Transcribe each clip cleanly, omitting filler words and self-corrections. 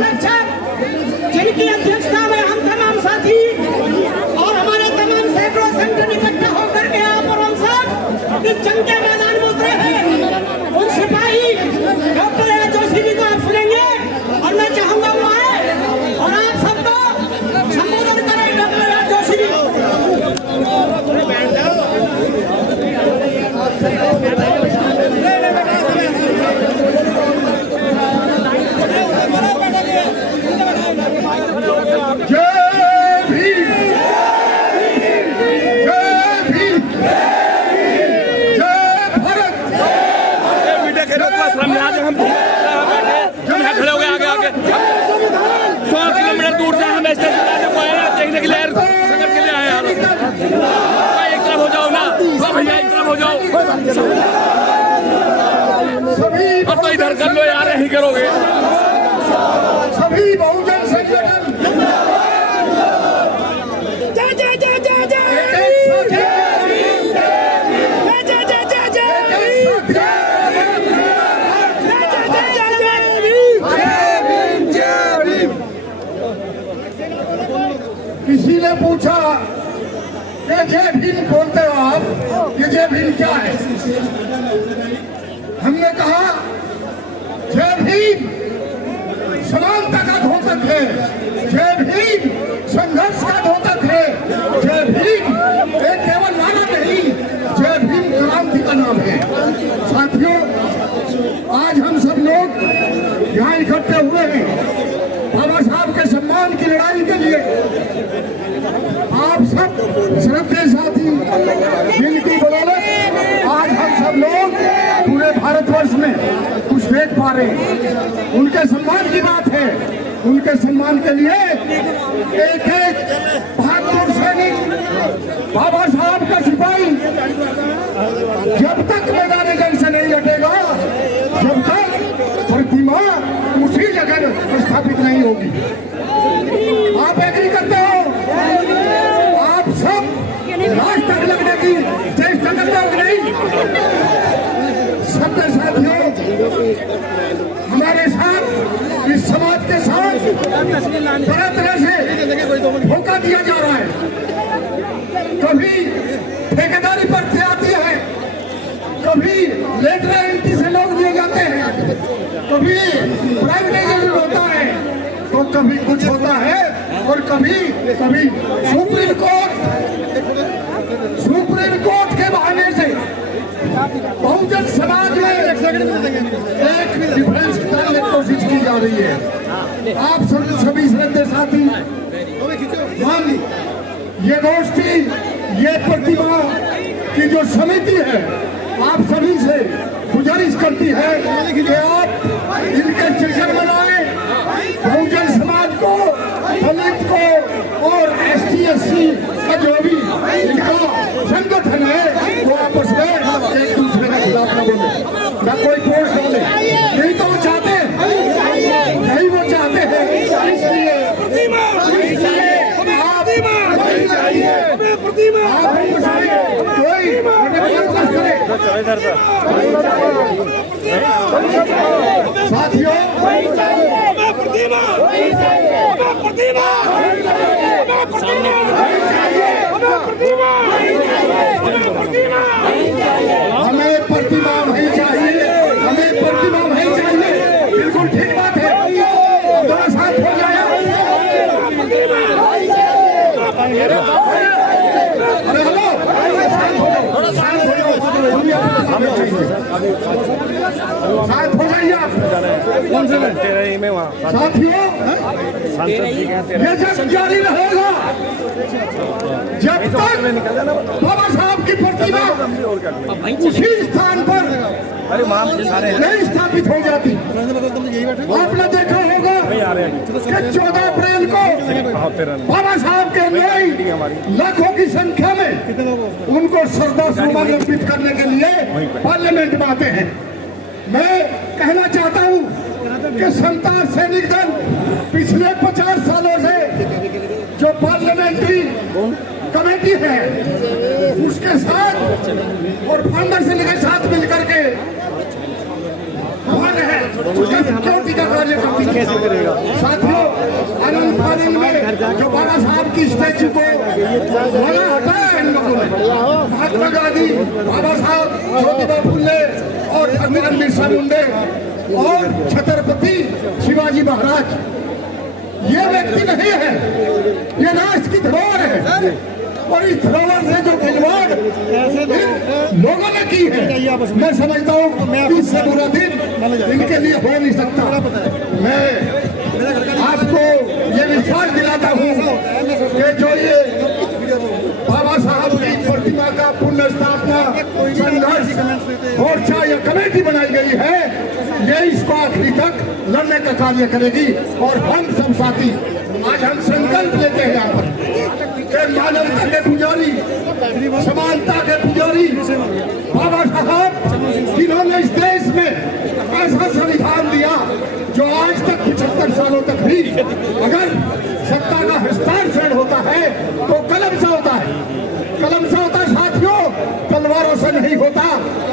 संरक्षक जिनकी अध्यक्षता में हम तमाम साथी और हमारे तमाम सैकड़ों संगठन इकट्ठा होकर के यहाँ पर हम सब इस जंग के मैदान में उतरे हैं। उन सिपाही डॉक्टर ए जोशी जी को आप सुनेंगे और मैं चाहूंगा वो आए और आप सबको संबोधन करें। डॉक्टर ए जोशी जी खड़े हो गए आगे आगे 100 किलोमीटर दूर से हम स्टेशन को आए देखने के लिए संघर्ष के लिए आए यार। एक तरफ हो जाओ ना भैया, एक तरफ हो जाओ और तो इधर कर लो यार, यही करोगे। सभी बहुजन संगठन किसी ने पूछा कि जय भीम बोलते हो आप, ये जय भीम क्या है? हमने कहा जय भीम समानता का द्योतक है, जय भीम संघर्ष का द्योतक है, जय भीम एक केवल नारा नहीं, जय भीम क्रांति का नाम है। साथियों, आज हम सब लोग यहाँ इकट्ठे हुए हैं बाबा साहब के सम्मान की लड़ाई के लिए। आप सब श्रद्धेय साथी जिनकी बदौलत आज हम सब लोग पूरे भारतवर्ष में कुछ देख पा रहे हैं, उनके सम्मान की बात है। उनके सम्मान के लिए एक एक बहादुर सैनिक बाबा साहब का सिपाही जब तक मैदान जंग से नहीं हटेगा, जब तक प्रतिमा उसी जगह स्थापित नहीं होगी। आप एग्री करते हो? आप सब लास्ट तक लगने की चेष्टा करते हो कि नहीं? सबके साथियों, हमारे साथ इस समाज के साथ तरह तरह से धोखा दिया जा रहा है। कभी ठेकेदारी पर आती है, कभी लेटर एंट्री से लोग दिए जाते हैं, कभी प्राइवेटाइजेशन होता है, तो कभी कुछ होता है और कभी कभी सुप्रीम कोर्ट के बहाने से बहुजन समाज में एक डिफरेंस डालने की कोशिश की जा रही है। आप सभी श्रद्धेय साथी, हम ये गोष्ठी, ये प्रतिमा की जो समिति है, आप सभी से गुजारिश करती है कि आप इनके शिक्षण बनाएं, बहुजन समाज को, दलित को और ST/SC का जो भी इनका संगठन है वो आपस में एक दूसरे के खिलाफ न बोले, न कोई पोस्ट डाले। नहीं तो वो चाहते हैं, नहीं वो चाहते हैं। इसलिए साथियों, हमें प्रतिमा नहीं चाहिए, हमें प्रतिमा नहीं चाहिए। बिल्कुल ठीक बात है, थोड़ा साथ हो जाए। अरे हेलो, साथ हो जाइए आप। साथियों, ये जब जारी रहेगा, जब तक बाबा साहब की प्रतिमा उसी स्थान पर नहीं स्थापित हो जाती। आपने देखा होगा कि 14 अप्रैल को बाबा साहब के अनुयायी लाखों की संख्या में उनको श्रद्धासुमन अर्पित करने के लिए पार्लियामेंट में आते हैं। मैं कहना चाहता हूं कि संतान सैनिक दल पिछले 50 सालों से जो पार्लियामेंट्री कमेटी है उसके साथ और फाउंडर से लेकर साथ मिलकर के हमारे हैं। क्यों टीका कार्य करती है? साथियों, आनंद फानंद में जो बाबा साहब की स्टैचू को लगा हटाया इन लोगों ने, महात्मा गांधी, बाबा साहब, ज्योतिबा फुले और भगवान बिरसा मुंडे और छत्रपति शिवाजी महाराज, ये व्यक्ति नहीं है, ये राष्ट्र की धरोहर है। और इस धरोहर से जो खिलवाड़ लोगों ने की है, मैं समझता हूँ इससे बुरा दिन इनके लिए हो नहीं सकता। मैं आपको ये विश्वास दिलाता हूँ कि जो ये बाबा साहब की प्रतिमा का पुण्य स्थापना संघर्ष मोर्चा या कमेटी बनाई गई है, ये इसको आखिरी तक लड़ने का कार्य करेगी। और हम सब साथी आज हम संकल्प लेते हैं यहाँ पर कि मानवता के पुजारी, समानता के पुजारी बाबा साहब, जिन्होंने इस देश में ऐसा संविधान दिया जो आज तक 75 सालों तक भी अगर सत्ता का हस्तांतरण होता है तो कलम से होता है, कलम से होता है साथियों, तलवारों से नहीं होता।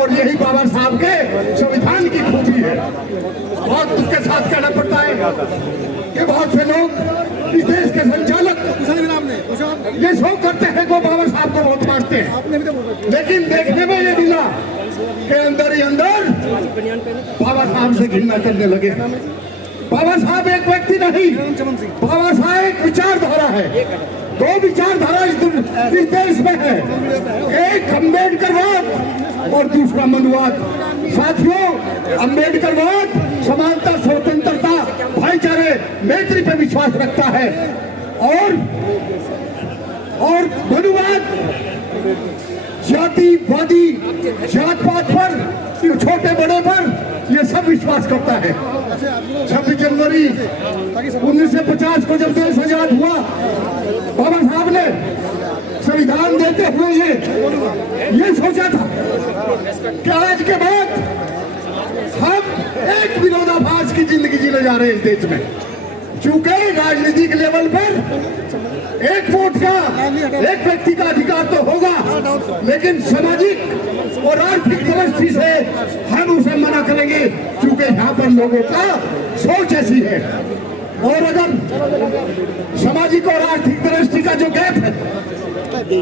और यही बाबा साहब के संविधान की खूबी है। बहुत उसके साथ कहना पड़ता है कि बहुत से लोग इस देश के संचालक ये शो करते हैं को बाबा साहब को बहुत मानते हैं, लेकिन देखने में ये मिला कि अंदर ही अंदर बाबा साहब से घृणा करने लगे। बाबा साहब एक व्यक्ति नहीं, बाबा साहब एक विचारधारा है। दो विचारधारा इस देश में है, एक अम्बेडकरवाद और दूसरा मनुवाद। साथियों, अम्बेडकरवाद समानता, स्वतंत्रता, भाईचारे, मैत्री पर विश्वास रखता है और मनुवाद जातिवादी, जात पात पर, छोटे बड़े पर ये सब विश्वास करता है। 26 जनवरी 1950 को जब देश आजाद हुआ, बाबा साहब ने संविधान देते हुए ये सोचा था कि आज के बाद हम एक विरोधाभास की जिंदगी जीने जा रहे हैं इस देश में। चूंकि राजनीतिक लेवल पर एक वोट का, एक व्यक्ति का अधिकार तो होगा, लेकिन सामाजिक और आर्थिक दृष्टि से हम उसे मना करेंगे, चूंकि यहाँ पर लोगों का सोच ऐसी है। और अगर सामाजिक और आर्थिक दृष्टि का जो गैप है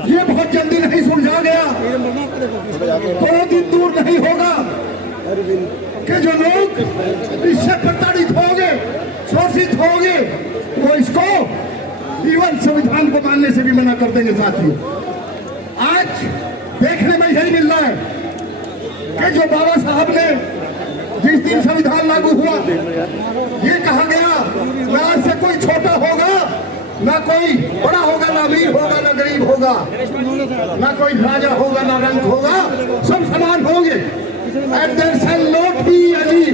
ये बहुत जल्दी नहीं सुलझा गया तो दिन दूर नहीं होगा कि जो लोग इससे प्रताड़ित होंगे, शोषित होंगे, वो इसको इवन संविधान को मानने से भी मना कर देंगे। साथियों, आज देखने में यही मिल रहा है कि जो बाबा साहब ने जिस दिन संविधान लागू हुआ, ये कहा गया ना आज से कोई छोटा होगा, ना कोई बड़ा होगा, ना अमीर होगा, ना गरीब होगा, ना कोई राजा होगा, ना रंग होगा, सब समान होंगे। And there shall not be any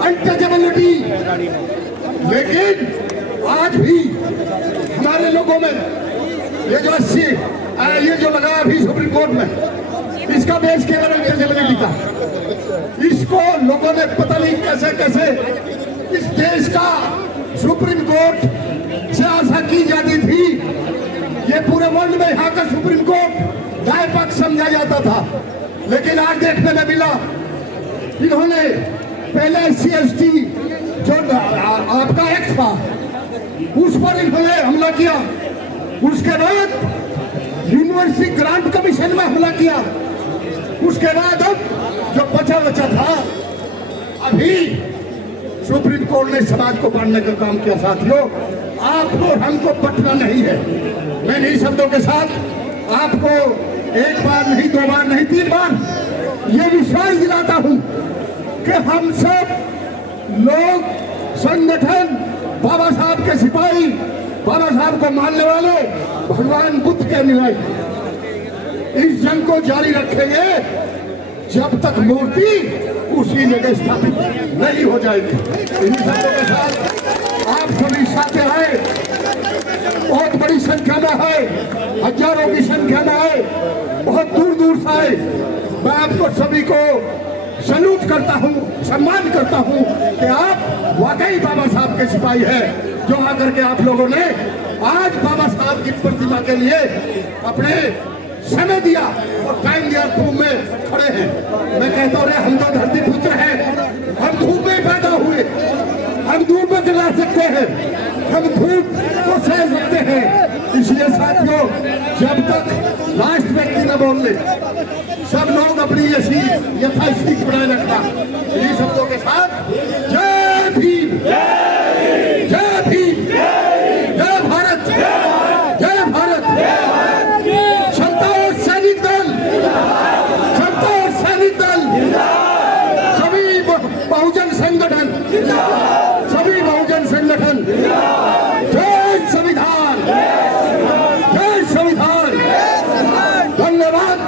untouchability। लेकिन आज भी हमारे लोगों में ये जो लगा अभी सुप्रीम कोर्ट में, इसका बेस केवल अनटचेबिलिटी का, इसको लोगों ने पता नहीं कैसे कैसे इस देश का सुप्रीम कोर्ट से आशा की जाती थी। ये पूरे वर्ल्ड में यहाँ का सुप्रीम कोर्ट दाएं पक्ष समझा जाता था, लेकिन आज देखने में मिला इन्होंने पहले SC/ST जो आपका एक्ट था उस पर इन्होंने हमला किया, उसके बाद यूनिवर्सिटी ग्रांट कमीशन में हमला किया, उसके बाद अब जो बचा था अभी सुप्रीम कोर्ट ने समाज को बांटने का काम किया। साथियों, आपको हमको बटना नहीं है। मैं इन्हीं शब्दों के साथ आपको एक बार नहीं, दो बार नहीं, 3 बार ये विश्वास दिलाता हूं कि हम सब लोग, संगठन, बाबा साहब के सिपाही, बाबा साहब को मानने वाले, भगवान बुद्ध के अनुयायी इस जंग को जारी रखेंगे जब तक मूर्ति उसी जगह स्थापित नहीं हो जाएगी। इन शब्दों के साथ आप सभी साथ आए, बहुत बड़ी संख्या में है, हजारों की संख्या में है, बहुत दूर दूर से आए। मैं आपको सभी को सैल्यूट करता हूं, सम्मान करता हूं कि आप वाकई बाबा साहब के सिपाही हैं, जो आकर के आप लोगों ने आज बाबा साहब की प्रतिमा के लिए अपने समय दिया और टाइम दिया, धूप में खड़े हैं। मैं कहता हूँ हम तो धरती पुत्र हैं, हम धूप में पैदा सकते हैं, हम धूप को सह सकते हैं। इसलिए साथियों, जब तक लास्ट व्यक्ति न बोल ले, सब लोग अपनी यथास्थिति बनाए रखना। इन्हीं शब्दों के साथ जय भीम, जय भीम, जय भारत, जय भारत। क्षमता और सैनिक दल, क्षमता और सैनिक दल, सभी बहुजन संगठन, सभी बहुजन संगठन, जय संविधान, जय संविधान। धन्यवाद।